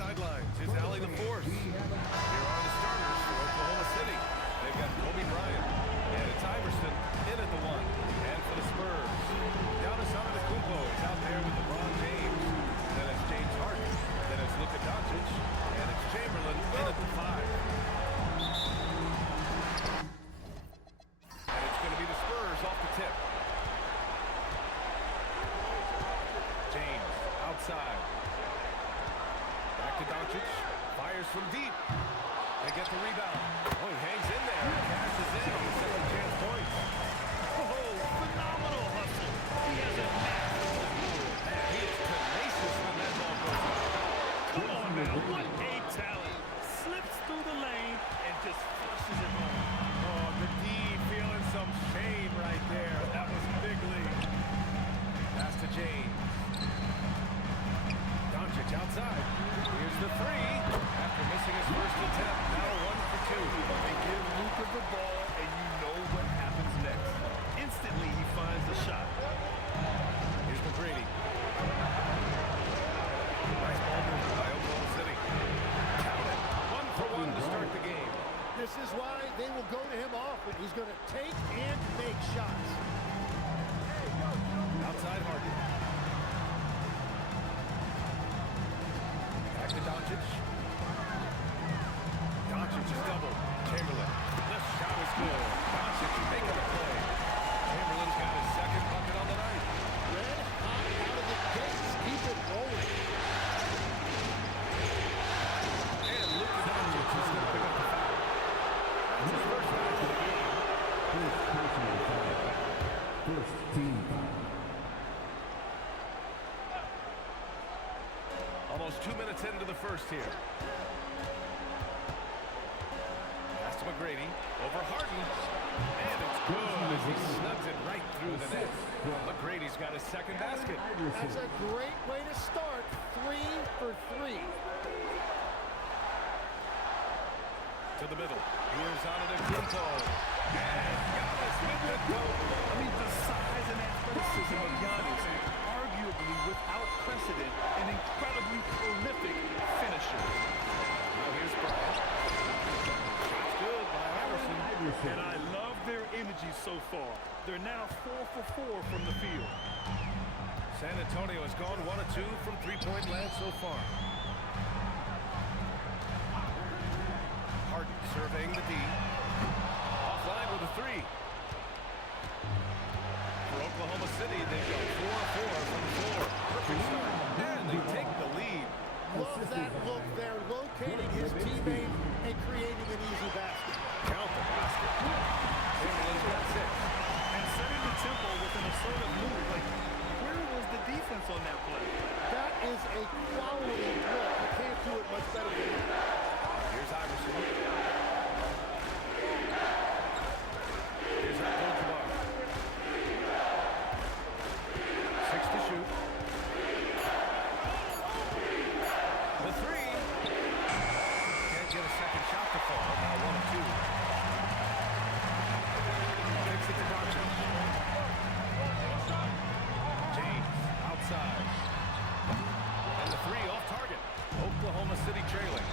sidelines. It's Allie the Force. Here are the starters for Oklahoma City. They've got Kobe Bryant, and it's Iverson in at the 1. And for the Spurs, Giannis Antetokounmpo is out there with LeBron James. Then it's James Harden. Then it's Luka Doncic, and it's Chamberlain in at the 5. And it's going to be the Spurs off the tip. James outside. Back to Doncic. Fires from deep. They get the rebound. Oh, he hangs in there. Cashes in on the second chance points. Oh, phenomenal hustle. He has a knack. Man, he is tenacious when that ball goes up. Come on now, what a talent. Slips through the lane and just flushes it home. Oh, the D feeling some shame right there. That was big league. Pass to James. Doncic outside. Here's the 3. After missing his first attempt, now 1 for 2. They give Luka the ball, and you know what happens next. Instantly, he finds the shot. Here's McGrady. Nice ball movement by Oklahoma City. Count it. 1 for 1 to start the game. This is why they will go to him often. He's going to take and make shots. Outside Harden. Back to Doncic. Doncic is double. Chamberlain. The shot is good. Doncic making a play. Chamberlain's got his second bucket on the night. Red hot out of the gates. Keep it rolling. And Luka Doncic is going to pick up the foul. That's his first foul of the game. First personal foul. First team foul. Almost 2 minutes into the first here. Pass to McGrady. Over Harden. And it's good as he snugs it right through the net. McGrady's got his second basket. That's a great way to start. 3 for 3. To the middle. Here's Antetokounmpo. And Giannis with the goal. I mean, the size and athleticism of Giannis, arguably without precedent, an incredibly prolific finisher. Now here's Bryant. Shot's good by Iverson. And I love their energy so far. They're now 4 for 4 from the field. San Antonio has gone 1 of 2 from three-point land so far. Harden surveying the D. Offline with a 3. For Oklahoma City, they go 4 of 4 from the floor. Perfect start. And they take the lead. Love that look there, locating his teammate and creating an easy basket. Count the basket. Chamberlain's got 6. And setting the tempo with an assertive move. Like, where was the defense on that play? That is a quality look. You can't do it much better than that. Here's Iverson. Here's Abdul-Jabbar. 6 to shoot. The 3. Can't get a second shot to fall. Now 1 of 2. Takes it to Doncic. James outside. And the 3 off target. Oklahoma City trailing.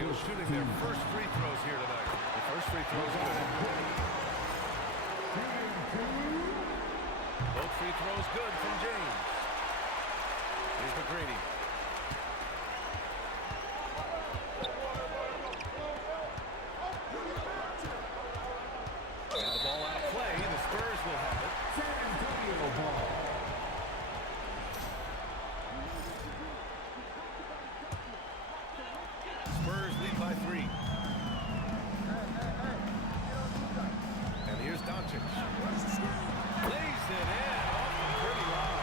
Antonio shooting their first free throws here tonight. The first free throws good. Both free throws good from James. Here's McGrady. And the ball out of play. The Spurs will have it. San Antonio ball. Spurs lead by 3. And here's Doncic. Lays it in off the pretty line.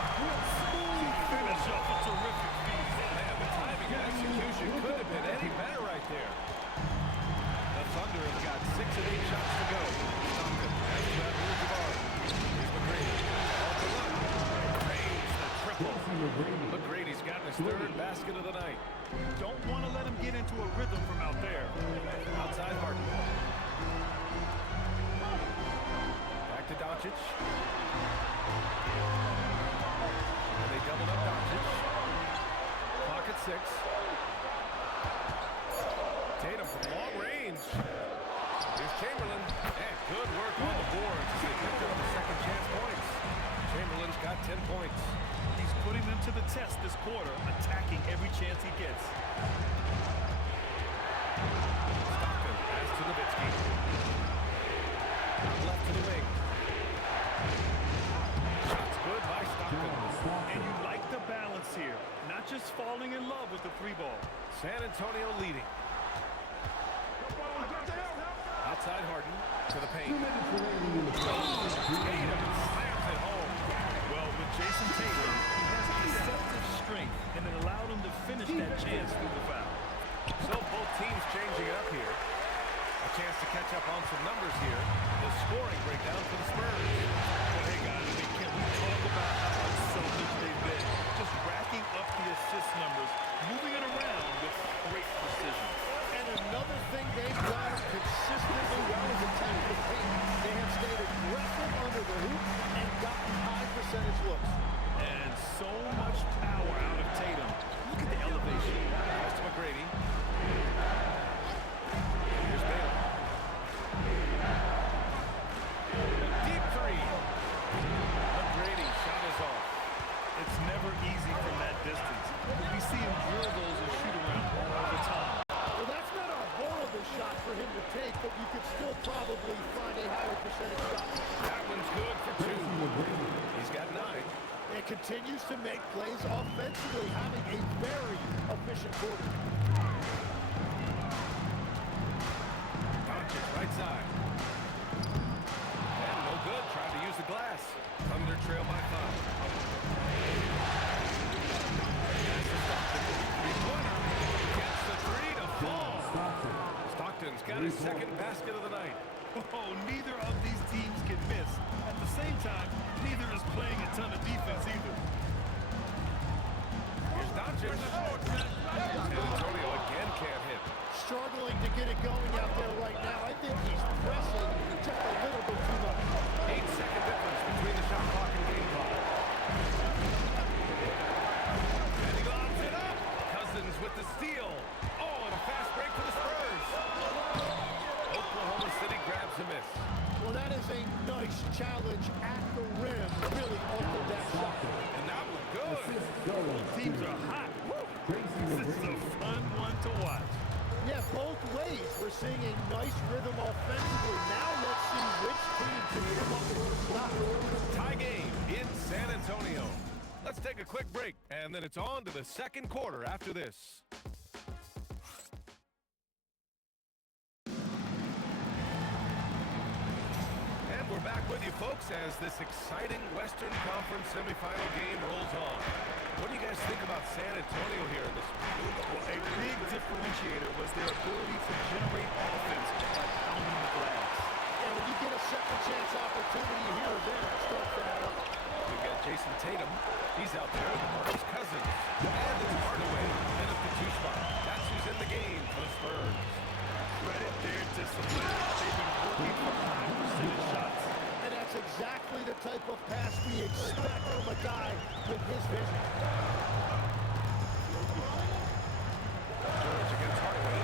Smooth finish off a terrific feed. Man, the timing and execution couldn't have been any better right there. The Thunder have got 6 of 8 shots to go. Stockton has to Abdul-Jabbar. Here's McGrady. Off the left. Drains the triple. McGrady's gotten his 3rd basket of the night. Don't want to let him get into a rhythm from out there. Outside Harden. Back to Doncic. And they doubled up Doncic. Clock at 6. Tatum from long range. Here's Chamberlain. And good work on the boards as they picked up the second chance points. Chamberlain's got 10 points. He's putting them to the test this quarter, attacking every chance he gets. Stockton pass to Nowitzki. Left to the wing. Shots good by Stockton. And you like the balance here. Not just falling in love with the 3-ball. San Antonio leading. Outside Harden to the paint. Tatum slams it home. Well, with Jason Tatum, he has deceptive strength, and it allowed him to finish that chance through the foul. So both teams changing it up here. A chance to catch up on some numbers here. The scoring breakdown for the Spurs. Well, hey, guys, can we talk about how unselfish they've been? Just racking up the assist numbers, moving it around with great precision. And another thing they've done consistently well is attack the paint. They have stayed aggressive under the hoop and gotten high percentage looks. And so much power out of Tatum. Look at the elevation. Pass to McGrady. Here's Bale. Deep 3. McGrady shot is off. It's never easy from that distance. We see him drill those and shoot around all the time. Well, that's not a horrible shot for him to take, but you could still probably find a higher percentage shot. That one's good for 2. He's got 9. And continues to make plays offensively, having a very efficient quarter. Doncic right side. And no good. Tried to use the glass. Thunder trail by 5. That's the Stockton. Three-pointer. Gets the 3 to fall. Stockton's got his 2nd basket of the night. Oh, neither of these teams can miss. At the same time, neither is playing a ton of defense either. Here's Doncic. San Antonio again can't hit. Struggling to get it going out there right now. I think he's pressing just a little bit too much. 8-second difference between the shot clock and game clock. And he lobs it up. Cousins with the steal. Oh, and a fast break for the Spurs. Oklahoma City grabs a miss. Well, that is a nice challenge at the rim. Really altered that shot. And that was good. Teams are hot. This is a fun one to watch. Yeah, both ways. We're seeing a nice rhythm offensively. Now let's see which team can come up with the stop. Tie game in San Antonio. Let's take a quick break, and then it's on to the 2nd quarter after this. And we're back with you, folks, as this exciting Western Conference semifinal game rolls on. What do you guys think about San Antonio here in this? Well, a big differentiator was their ability to generate offense by pounding the glass. And when you get a second chance opportunity here or there, start that up. We've got Jason Tatum. He's out there with Marcus Cousins. And it's Hardaway in at the 2 spot. That's who's in the game for the Spurs. Credit their discipline. They've been working for high percentage shots. And that's exactly the type of pass we expect from a guy with his vision. George against Hardaway.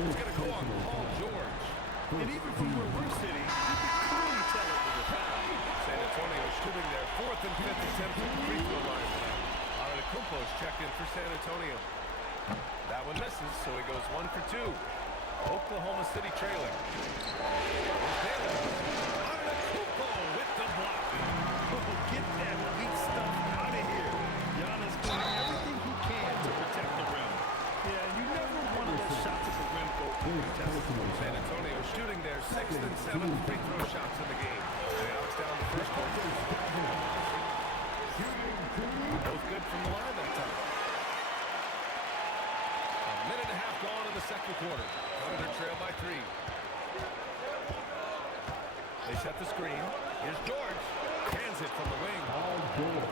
It's going to go on Paul George. And even from where we're sitting, you can clearly tell it was a foul. San Antonio shooting their 4th and 5th attempt at the free throw line. Antetokounmpo's checked in for San Antonio. That one misses, so he goes 1 for 2. Oklahoma City trailing. Antetokounmpo with the block. Oh, get that weak stuff out of here. Giannis doing everything he can to protect the rim. Yeah, you never want to let shots at the rim go uncontested. San Antonio shooting their 6th and 7th free throw shots in the game. They knocks down the first one. Both good from the line that time. A minute and a half gone in the second quarter. Thunder trail by 3. They set the screen. Here's George. Hands it from the wing.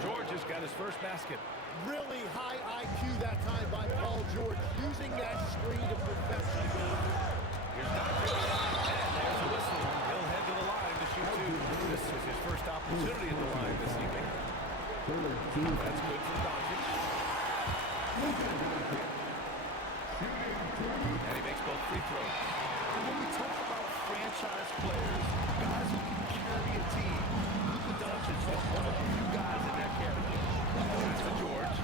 George has got his first basket. Really high IQ that time by Paul George, using that screen to perfection. Here's Doncic. And there's a whistle. He'll head to the line to shoot 2. This is his first opportunity at the line this evening. That's good from Doncic. And he makes both free throws. And when we talk about franchise players, guys who can carry a team, Luka Doncic is one of the few guys in that category. That's to George.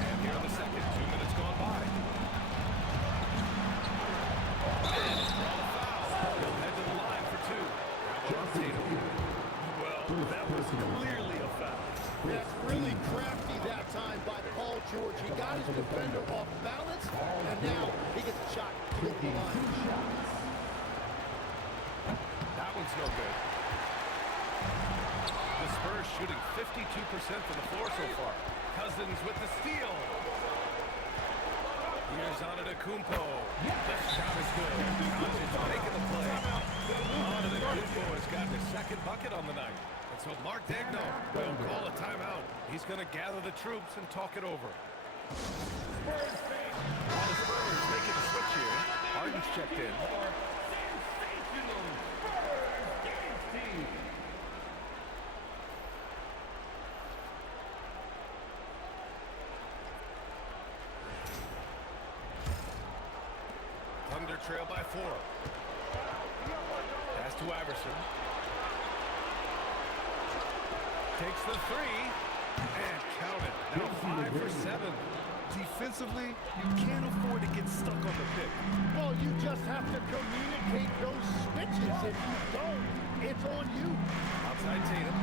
And here in the second, 2 minutes gone by. And it's drawn a foul. He'll head to the line for 2. That one on Tatum. Well, that was clearly a foul. That's really crafty that time by Paul George. He got his defender off balance, and now he gets a shot to the line. That one's no good. The Spurs shooting 52% from the floor so far. Cousins with the steal. Here's Antetokounmpo. This shot is good. Doncic making the play. Antetokounmpo has gotten his second bucket on the night. And so Mark Daigneault will call a timeout. He's going to gather the troops and talk it over. Spurs fans. While the Spurs making a switch here. Harden's checked in. Sensational Spurs dance team. Thunder trail by 4. Pass to Iverson. Takes the 3. And count it. Now 5 for 7. Defensively, you can't afford to get stuck on the pick. Well, you just have to communicate those switches. If you don't, it's on you. Outside Tatum.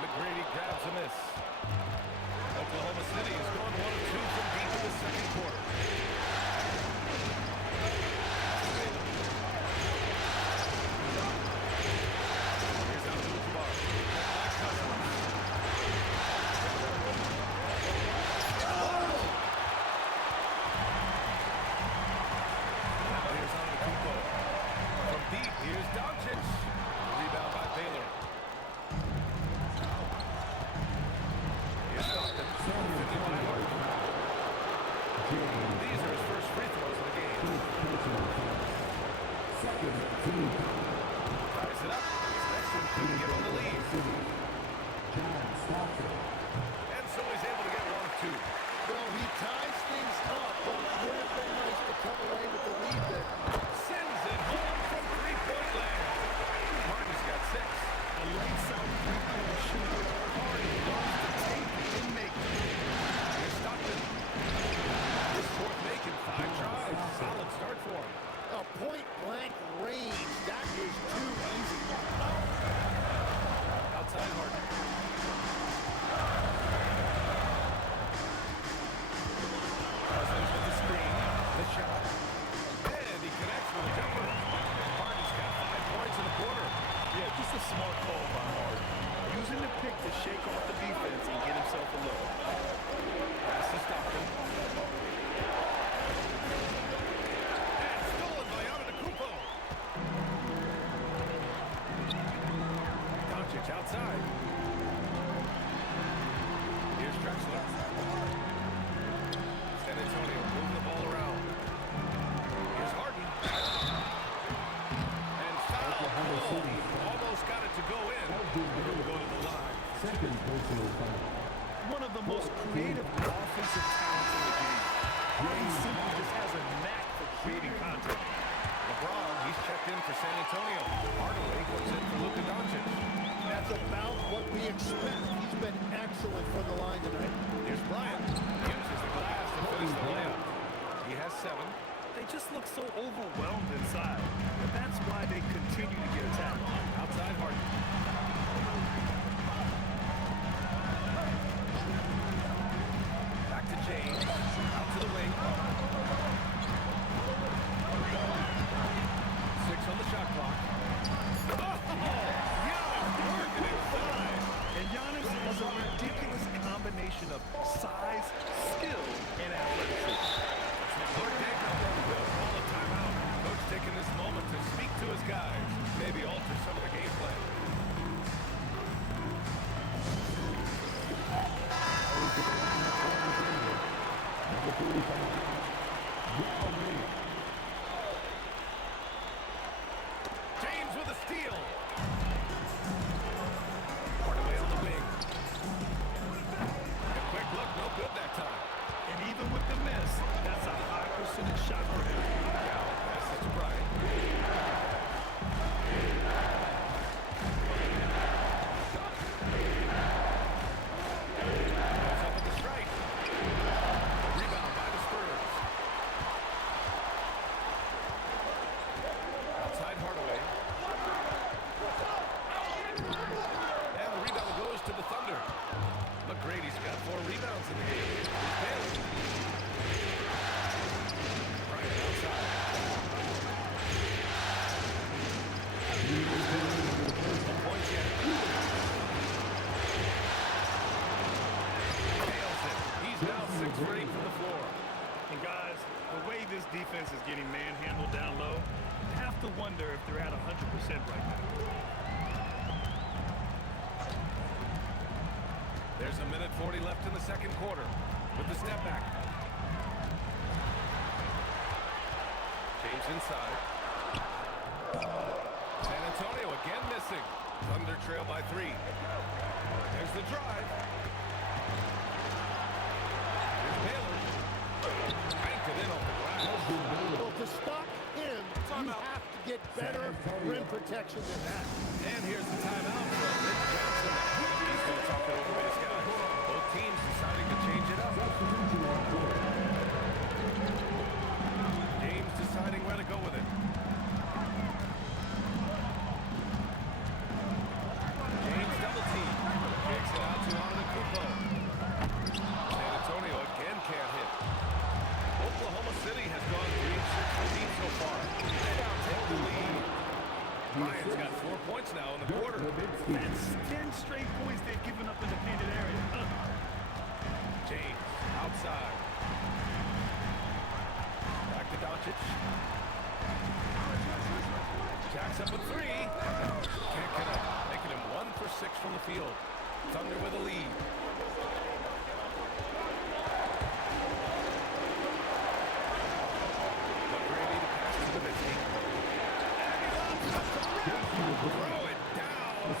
McGrady grabs a miss. Oklahoma City has gone 1 of 2 from deep in the second quarter. Here's Abdul-Jabbar. Here's Antetokounmpo. From deep, here's Doncic. Rebound by Baylor. Here's Stockton. These are his first free throws of the game. Ties it up. His next one couldn't get on the lead. And so he's able to get 1 of 2. Well, he ties things up, but it would have been nice to come away with the lead there. Sends it home from three-point land. Harden's got 6. A lights out three-point shooter. Harden loves to take and make it. Here's Stockton. His 4th make in 5 tries. Solid start for him. A point-blank range. That was too easy. Outside Harden. Cousins with the screen. The shot. And he connects with a jumper. Harden's got 5 points in the quarter. Yeah, just a smart call by Harden. Using the pick to shake off the defense and get himself a look. Pass to Stockton. And stolen by Antetokounmpo. Doncic outside. Here's Drexler. San Antonio moving the ball around. Here's Harden. And foul. Almost got it to go in. Goes personal foul. One of the most creative offensive talents in the game. He simply just has a knack for creating contact. LeBron, he's checked in for San Antonio. Hardaway goes in for Luka Doncic. That's about what we expect. He's been excellent from the line tonight. Here's Bryant. Uses the glass to finish the layup. He has 7. They just look so overwhelmed inside. And that's why they continue to get attacked. Outside Harden. Back to James. Out to the wing. 6 on the shot clock. Giannis working inside. And Giannis has a ridiculous combination of size, skill, and athleticism. Coach taking this moment to speak to his guys, maybe alter some of the game plan. James with a steal. Hardaway on the wing. A quick look, no good that time. And even with the miss, that's a high percentage shot for him. Pass it to Bryant. Goes up with the strike. Rebound by the Spurs. Outside Hardaway. And the rebound goes to the Thunder. McGrady's got 4 rebounds in the game. Bailey. Bryant outside. Points yet. Nails it. He's now 6 for 8 from the floor. And guys, the way this defense is getting manhandled down low, you have to wonder if they're at 100% right now. There's a minute 40 left in the second quarter with the step back. James inside. San Antonio again missing. Thunder trail by 3. There's the drive. Here's Baylor. Banked it in off the glass. Well, to stop him, you have to get better rim protection than that. And here's the timeout from Nick Johnson. He's going to talk it over with his guys. Both teams deciding to change it up. James deciding where to go with it. James double team. Kicks it out to Antetokounmpo. San Antonio again can't hit. Oklahoma City has gone 3-6 so far. They now take the lead. Bryant's got 4 points now in the quarter. That's 10 straight points they've given up in the painted area. James outside. Back to Doncic. Jacks up a 3. Can't get up. Making him 1 for 6 from the field. Thunder with a lead. McGrady to pass to the 15. Throw it down.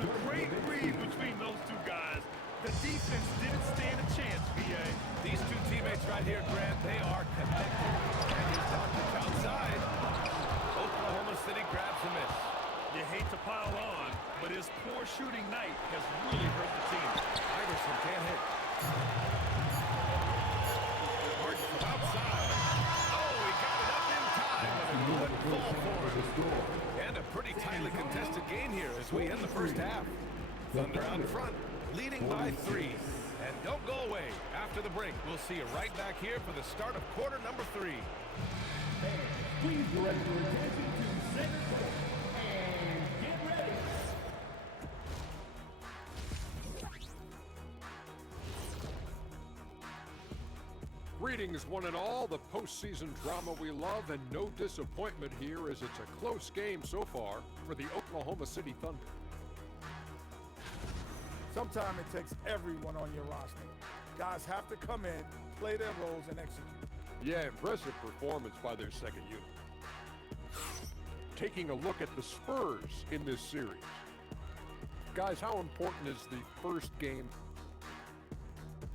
The great read between those two guys. The defense didn't stand a chance, VA. These two teammates right here, Grant, they are connected. And here's Doncic outside. Oklahoma City grabs a miss. You hate to pile on, but his poor shooting night has really hurt the team. Iverson can't hit. Harden from outside. Oh, he got it up in time, but it wouldn't fall for him. And a pretty tightly contested game here as we end the first half. Thunder out in front, leading by 3. And don't go away. After the break, we'll see you right back here for the start of quarter number 3. Please direct your attention to center court and get ready. Greetings, one and all. The postseason drama we love, and no disappointment here as it's a close game so far for the Oklahoma City Thunder. Sometimes it takes everyone on your roster. Guys have to come in, play their roles, and execute. Yeah, impressive performance by their second unit. Taking a look at the Spurs in this series. Guys, how important is the first game?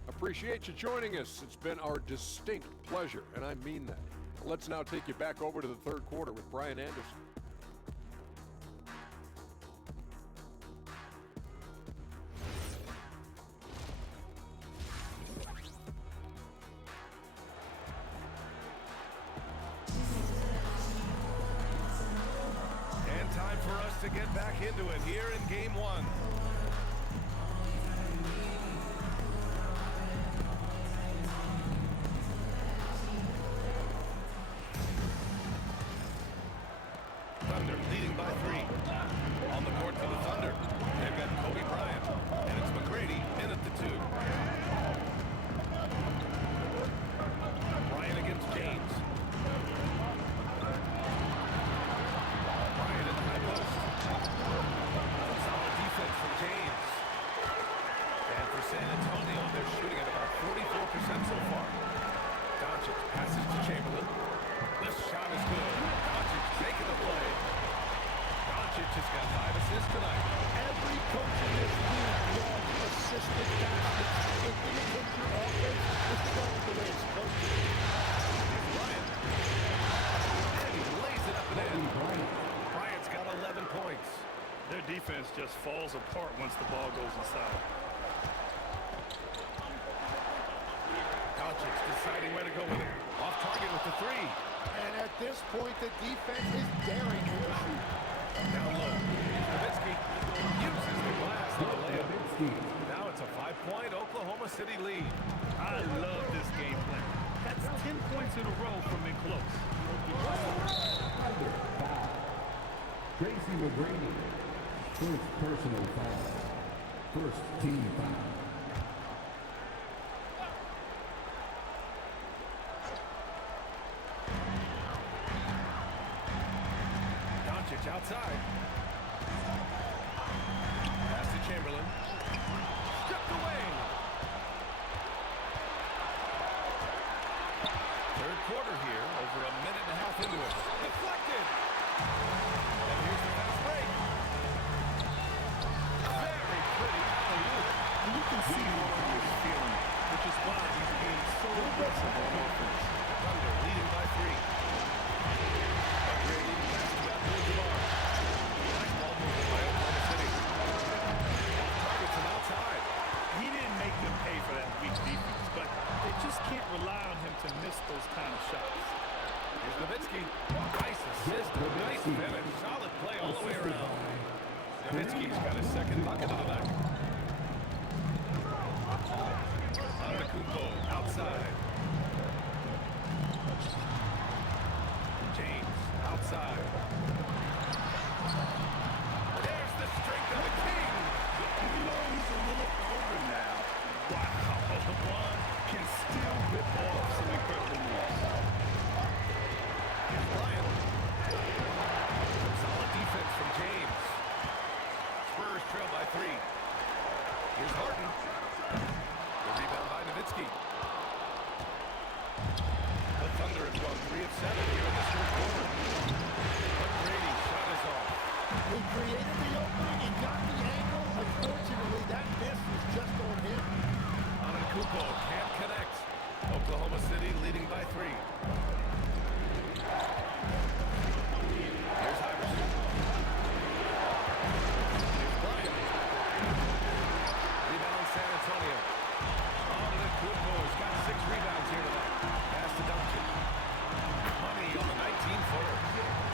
Appreciate you joining us. It's been our distinct pleasure, and I mean that. Let's now take you back over to the third quarter with Brian Anderson. And time for us to get back into it here in game one. Thunder leading by 3. On the court for the Thunder, they've got Kobe Bryant, and it's McGrady in at the 2. Bryant against James. Bryant in the high post. Solid defense from James. And for San Antonio, they're shooting at about 44% so far. Doncic passes to Chamberlain. This shot is good. Doncic making the play. Doncic has got 5 assists tonight. Every coach in this league loves assisted baskets. It indicates your offense is flowing the way it's supposed to. Here's Bryant. And he lays it up and in. Bryant's got 11 points. Their defense just falls apart once the ball goes inside. Doncic deciding where to go with it. Off target with the 3. And at this point, the defense is daring him to shoot. Down low. Nowitzki uses the glass on the layup. Now it's a 5-point Oklahoma City lead. I love this game plan. That's 10 points in a row from in close. Tracy McGrady, first personal foul. First team foul. Doncic outside. Pass to Chamberlain. Stripped away. Third quarter here, over a minute and a half into it. Deflected. And here's the fast break. Very pretty alley-oop. You can see what he's feeling, which is why he's being so aggressive on offense. Thunder leading by 3. McGrady passes back towards the bar. Nice ball movement by Oklahoma City. Targets him outside. He didn't make them pay for that weak defense, but they just can't rely on him to miss those kind of shots. Here's Nowitzki. Nice assist. Nice finish. Solid play all the way around. Nowitzki's got his second bucket of the night. Antetokounmpo outside. James outside. There's the strength of the King. He's a little over now. Wow, LeBron can still whip off some incredible moves. Here's Bryant. Solid defense from James. Spurs trail by 3. Here's Harden. The rebound by Nowitzki. The Thunder have gone 3 of 7 here in this third quarter. McGrady shot us off. He created the opening, he got the angle. Unfortunately, that miss was just on him. Antetokounmpo can't connect. Oklahoma City leading by 3. Here's Iverson. Here's Bryant. Rebound San Antonio. Antetokounmpo's got 6 rebounds here tonight. Pass to Doncic. Money on the 19-footer.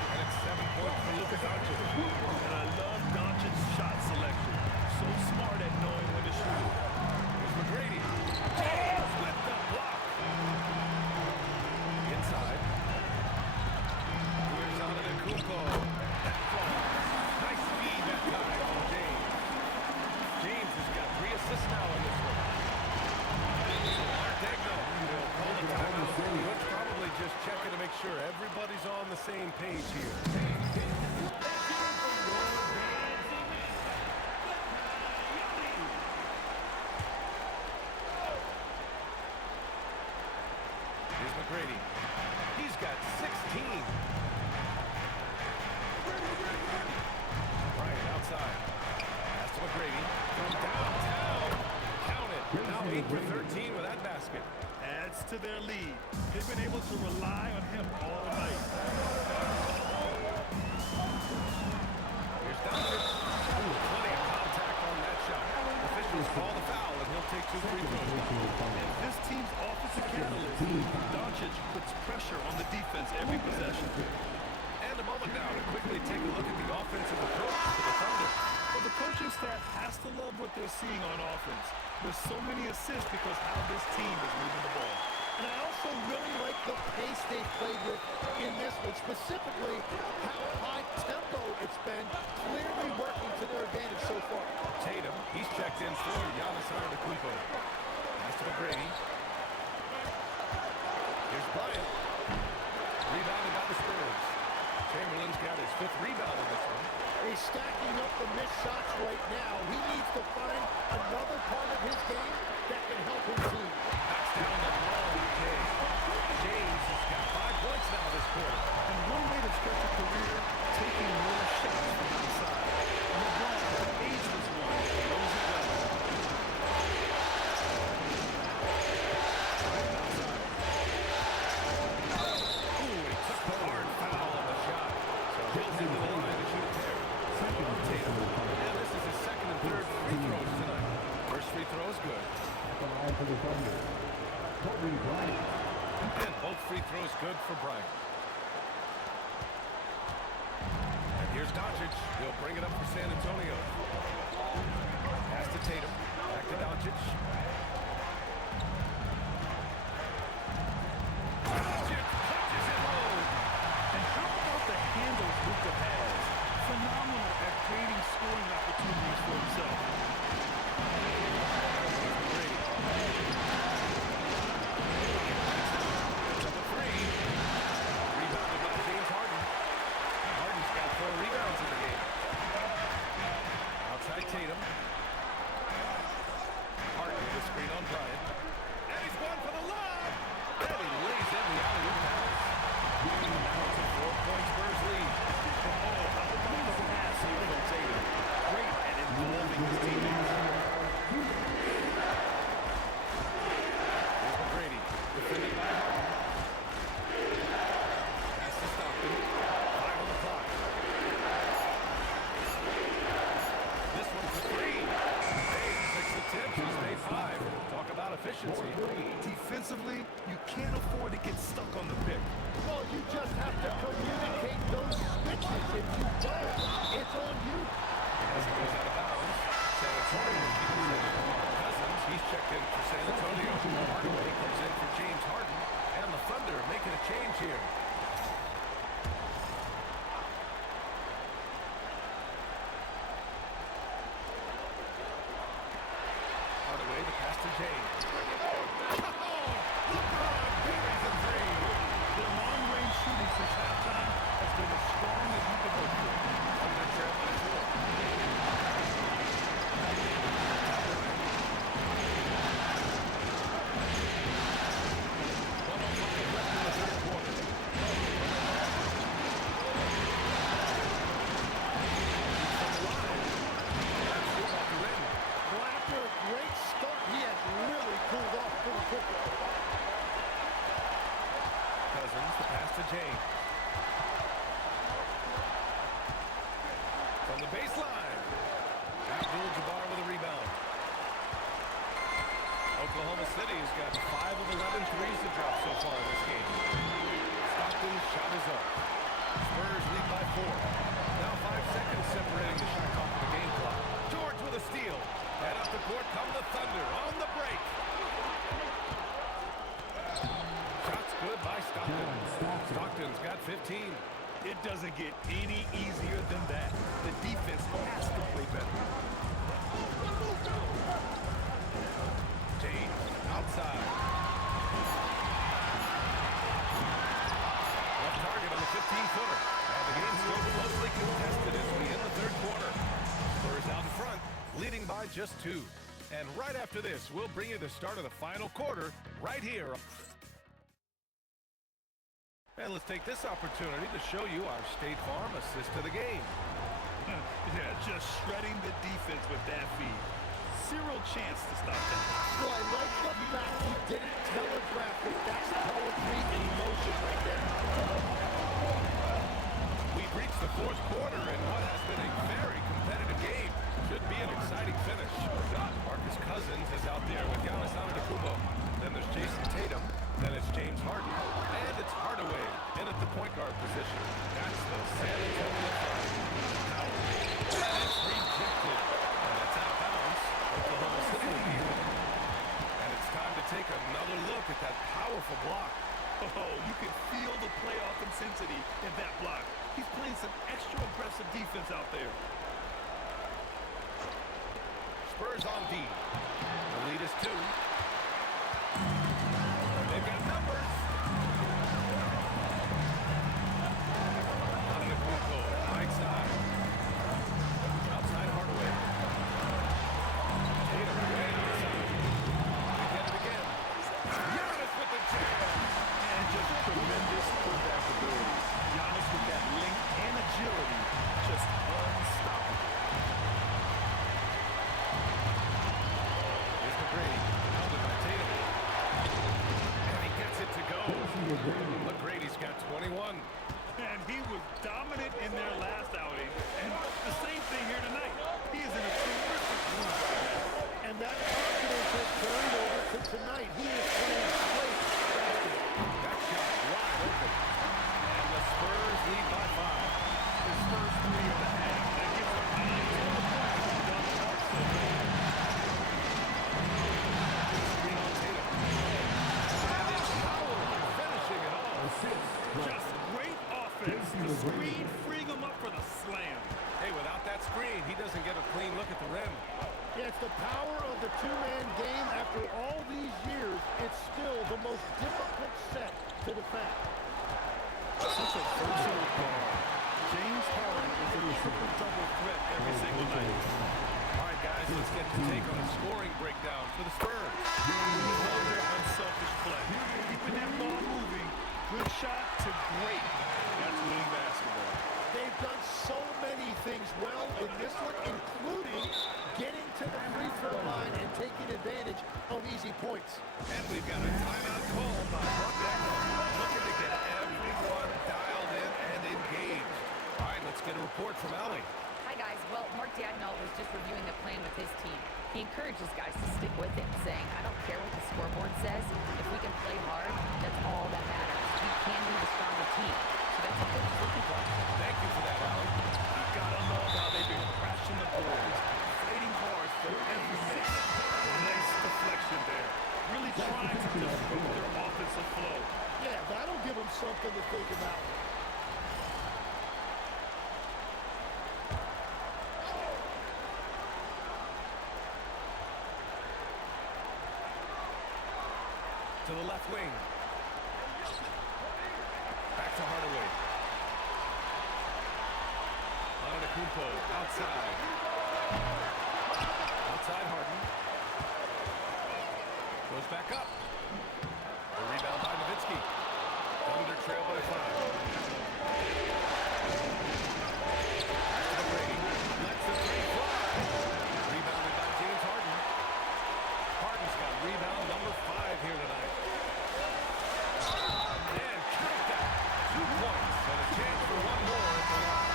And it's 7 points for Luka Doncic. And I love Doncic 8 for 13 with that basket. Adds to their lead. They've been able to rely on him all night. Here's Doncic. Plenty of contact on that shot. Officials call the foul, and he'll take 2 free throws. And this team's offensive catalyst, Doncic puts pressure on the defense every possession. And a moment now to quickly take a look at the offensive approach for the Thunder. But the coaching staff has to love what they're seeing on offense. There's so many assists because how this team is moving the ball. And I also really like the pace they played with in this one, specifically how high tempo it's been, clearly working to their advantage so far. Tatum, he's checked in for Giannis Antetokounmpo. Pass to McGrady. Here's Bryant. Rebounded by the Spurs. Chamberlain's got his 5th rebound in this one. He's stacking up the missed shots right now. He needs to find another part of his game that can help his team. Knocks down the ball. James has got 5 points now this quarter. And one way to stretch a career, taking more shots from outside. LeBron, the ageless one, knows it well. Ooh, he took the hard foul on the shot. So he'll head to the line to shoot there. Tatum. And this is his 2nd and 3rd free throws tonight. First free throw is good. And both free throws good for Bryant. And here's Doncic. He'll bring it up for San Antonio. Pass to Tatum. Back to Doncic. Doncic punches it home. And how about the handles Luka has? Phenomenal at creating scoring opportunities for himself. Rebounded by James Harden. Harden's got 4 rebounds in the game. Outside Tatum. Harden with a screen on Bryant. And he's one for the lob. And he lays in the alley-oop pass. Now it's a 4-point Spurs lead. Oh, how about the pass here from Tatum? Great at involving his teammates. Here's McGrady. Defended by Harden. Pass to Stockton. 5 on the clock. This one for 3. Hey, 6 attempts. He's made 5. Talk about efficiency. Defensively, you can't afford to get stuck on the pick. Well, you just have to communicate those switches. If you don't, it's on you. As it goes out of bounds, San Antonio keeps it. Cousins, he's checked in for San Antonio. Hardaway comes in for James Harden. And the Thunder making a change here. Hardaway, the pass to James. LeBron buries a 3. Their long-range shooting since halftime has been as strong as you can hope for. Thunder trail by 4. Well, after a great start, he has really cooled off pretty quickly. Cousins, the pass to James. From the baseline. Abdul-Jabbar with a rebound. Oklahoma City has got 5 of 11 threes to drop so far in this game. Stockton's shot is up. Spurs lead by 4. Now 5 seconds separating the shot clock from the game clock. George with a steal. And up the court come the Thunder on the break. Shots good by Stockton. Stockton's got 15. It doesn't get any easier than that. The defense has to play better. James outside. Left target on the 15-footer. And the game's still closely contested as we end the 3rd quarter. Spurs out in front, leading by just 2. And right after this, we'll bring you the start of the final quarter right here. And let's take this opportunity to show you our State Farm assist to the game. Yeah, just shredding the defense with that feed. zero chance to stop that. Well, I like the fact he didn't telegraph it. That's poetry in motion right there. We've reached the fourth quarter in what has been a very competitive game. Should be an exciting finish. Marcus Cousins is out there with Giannis Antetokounmpo. Then there's Jason Tatum. Then it's James Harden. And it's Hardaway in at the point guard position. That's the San Antonio Spurs. It's rejected. And that's out of bounds. Oklahoma City will be in. And it's time to take another look at that powerful block. Oh, you can feel the playoff intensity in that block. He's playing some extra aggressive defense out there. Spurs on D. The lead is 2. They've got numbers. Antetokounmpo, right side. Outside Hardaway. Tatum way outside. They get it again. Giannis with the jam. And just tremendous putback ability. Giannis with that length and agility, just unstoppable. Here's McGrady. Held it by Tatum. And he gets it to go. McGrady's got 21. And he was dominant in their last outing. And the same thing here tonight. He is in a terrific mood right now. And that confidence has carried over to tonight. He is playing great basketball. That shot wide open. And the Spurs lead by 5. His first 3 of the half. That gives them 9 total points to the double mark so far. Screen on Tatum. And it's Howard finishing it off. Just great offense. The screen freeing him up for the slam. Hey, without that screen, he doesn't get a clean look at the rim. Yeah, it's the power of the two-man game. After all these years, it's still the most difficult set to defend. Such a versatile guard. James Harden is a triple-double threat every single night. All right, guys, let's get to take on a scoring breakdown for the Spurs. Love their unselfish play. Keeping that ball moving. Good shot to great. That's winning basketball. They've done so many things well in this one, including getting to the free throw line and taking advantage of easy points. And we've got a timeout called by Mark Dagnall, looking to get everyone dialed in and engaged. All right, let's get a report from Allie. Hi, guys. Well, Mark Dagnall was just reviewing the plan with his team. He encourages guys to stick with it, saying, I don't care what the scoreboard says. If we can play hard, that's all that matters. We can be the stronger team. So that's what he's looking for. Thank you for that, Allie. You gotta love how they've been crashing the boards, fighting hard for every miss. Nice deflection there. Really trying to disrupt their offensive flow. Yeah, that'll give them something to think about. To the left wing. Back to Hardaway. Antetokounmpo outside. Outside Harden. Goes back up. The rebound by Nowitzki. Thunder trail by 5. Back to McGrady. Lets the 3 fly. Rebounded by James Harden. Harden's got rebound number 5 here tonight. And count that. 2 points and a chance for one more at the line.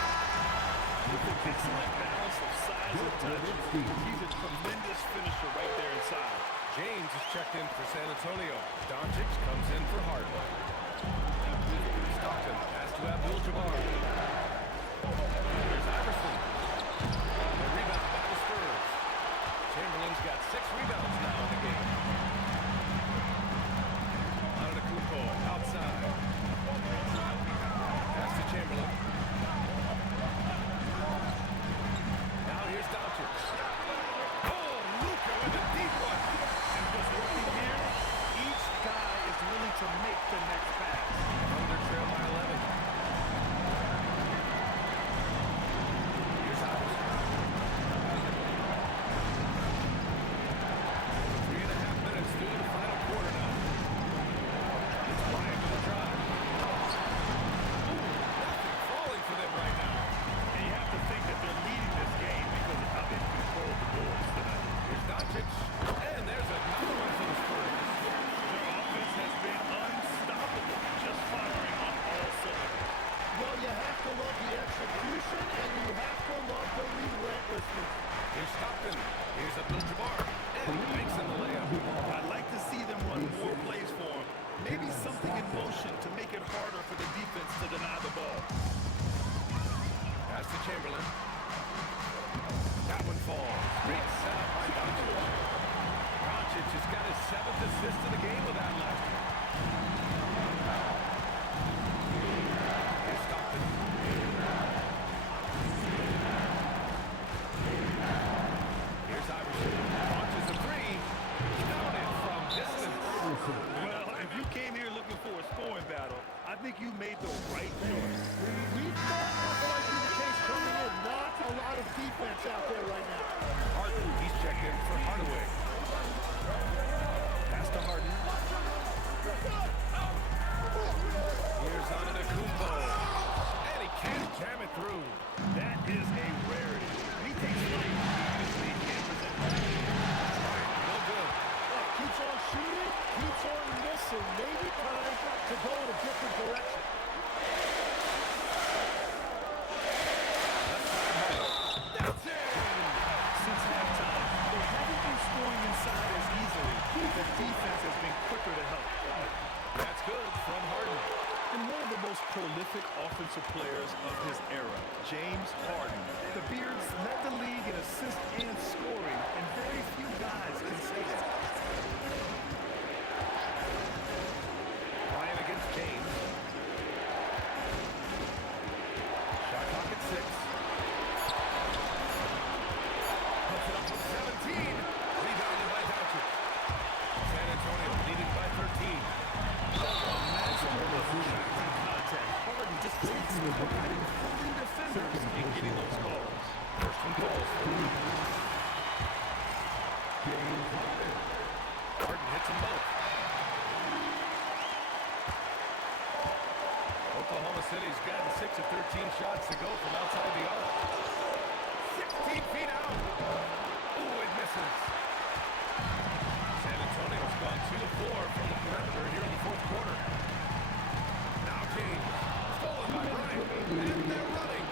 With an excellent balance of size and touch, he's a tremendous finisher right there inside. James is checked in for San Antonio. Doncic comes in for Harden. Stockton pass to Abdul-Jabbar. Here's Iverson. The rebound by the Spurs. Chamberlain's got 6 rebounds now in the game. Antetokounmpo outside. Pass to Chamberlain. Now here's Doncic. Oh, Luka with a deep one. And what's working here, each guy is willing to make the next pass. Thunder trail by 11. Gives Abdul-Jabbar, and he makes him the layup. I'd like to see them run more plays for him. Maybe something in motion to make it harder for the defense to deny the ball. Pass to Chamberlain. That one falls. Great setup by Doncic. Doncic has got his 7th assist of the game with that last one. Here's Stockton. Here's Iverson. Launches a three. Counted from distance. Well, if you came here looking for a scoring battle, I think you made the right choice. We thought that might be the case coming in. Not a lot of defense out there right now. Harden, he's checked in for Hardaway. Pass to Harden. Here's Antetokounmpo. And he can't jam it through. That is a rarity. He takes flight. He can't present that. No good. Keeps on shooting, keeps on missing. Maybe time to go in a different direction. That's it. Since halftime, they haven't been scoring inside as easily. The defense has been quicker to help. That's good from Harden. And one of the most prolific offensive players of his era, James Harden. The Beards led the league in assists and scoring, and very few guys can say that. Bryant against James. Shot clock at 6. Puts it up from 17. Rebounded by Doncic. San Antonio leading by 13. Harden just takes the pride in holding defenders and getting those calls. First one calls. Harden hits them both. Oklahoma City's gotten 6 of 13 shots to go from outside the arc. 16 feet out. Ooh, it misses. San Antonio's gone 2 of 4 from the perimeter here in the 4th quarter. Now James, stolen by Bryant, and they're running.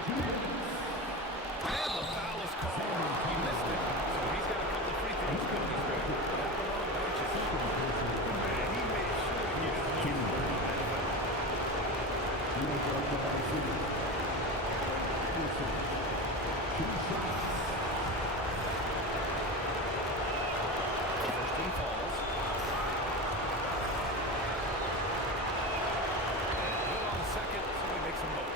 And the foul is called. He missed it, so he's got a couple of free throws coming his way. That belonged to Doncic. Man, he made sure he didn't lose that foul. First one falls. And good on the second, so he makes them both.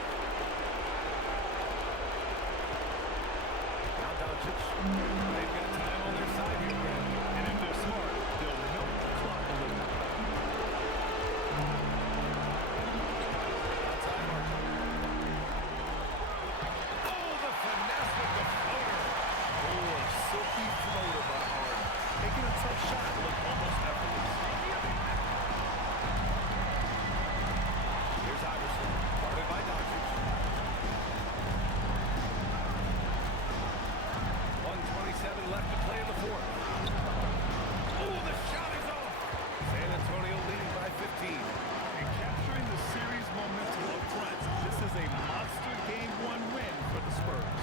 Now Doncic. They've got time on their side here, Brad. And if they're smart, they'll milk the clock a little. Outside Harden. Oh, the finesse with the floater. Oh, a silky floater by Harden. Making a tough shot look almost effortless. Here's Iverson, guarded by Doncic. 1:27 left to play in the 4th. Oh, the shot is off. San Antonio leading by 15. And capturing the series momentum up front, this is a monster Game 1 win for the Spurs.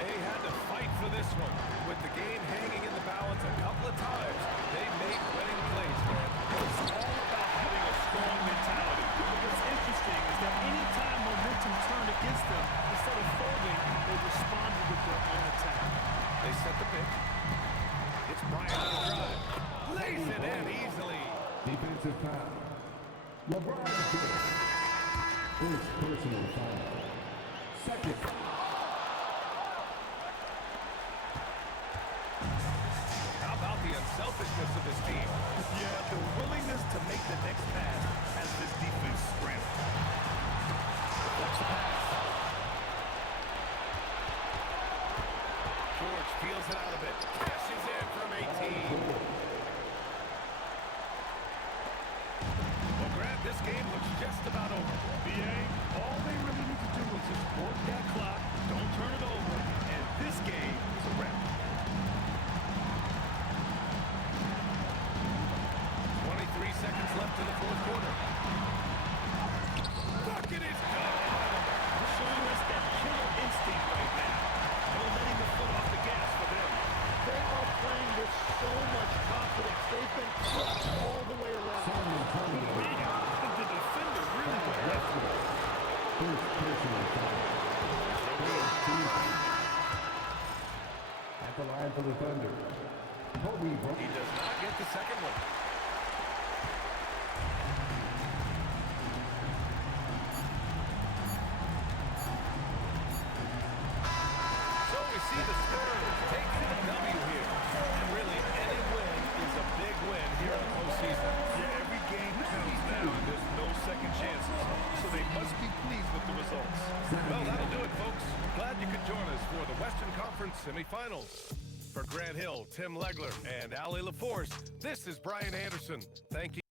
They had to fight for this one. With the game hanging in the balance a couple of times, they made winning plays, man. It's all about having a strong mentality. What's interesting is that any time momentum turned against them, instead of folding, they responded with their own attack. They set the pick. It's Bryant on the drive. Lays it in easily. Defensive foul. LeBron James. First personal foul. Second. How about the unselfishness of this team? Yeah, the willingness to make the next pass has this defense scrambled. Flips the pass. George feels it out a bit. Cashes in from 18. Well, Grant, this game looks just about over. BA, all they really need to do is just work that clock, don't turn it over, and this game is a wrap. 23 seconds left in the 4th quarter. Bucket is good. Showing us that killer instinct right now. No letting the foot off the gas for them. They Thunder, Kobe Bryant. He does not get the second one. So we see the Spurs taking the W here. And really, any win is a big win here in the postseason. Yeah, every game counts now, and there's no second chances. So they must be pleased with the results. Well, that'll do it, folks. Glad you could join us for the Western Conference semifinals. For Grant Hill, Tim Legler, and Allie LaForce, this is Brian Anderson. Thank you.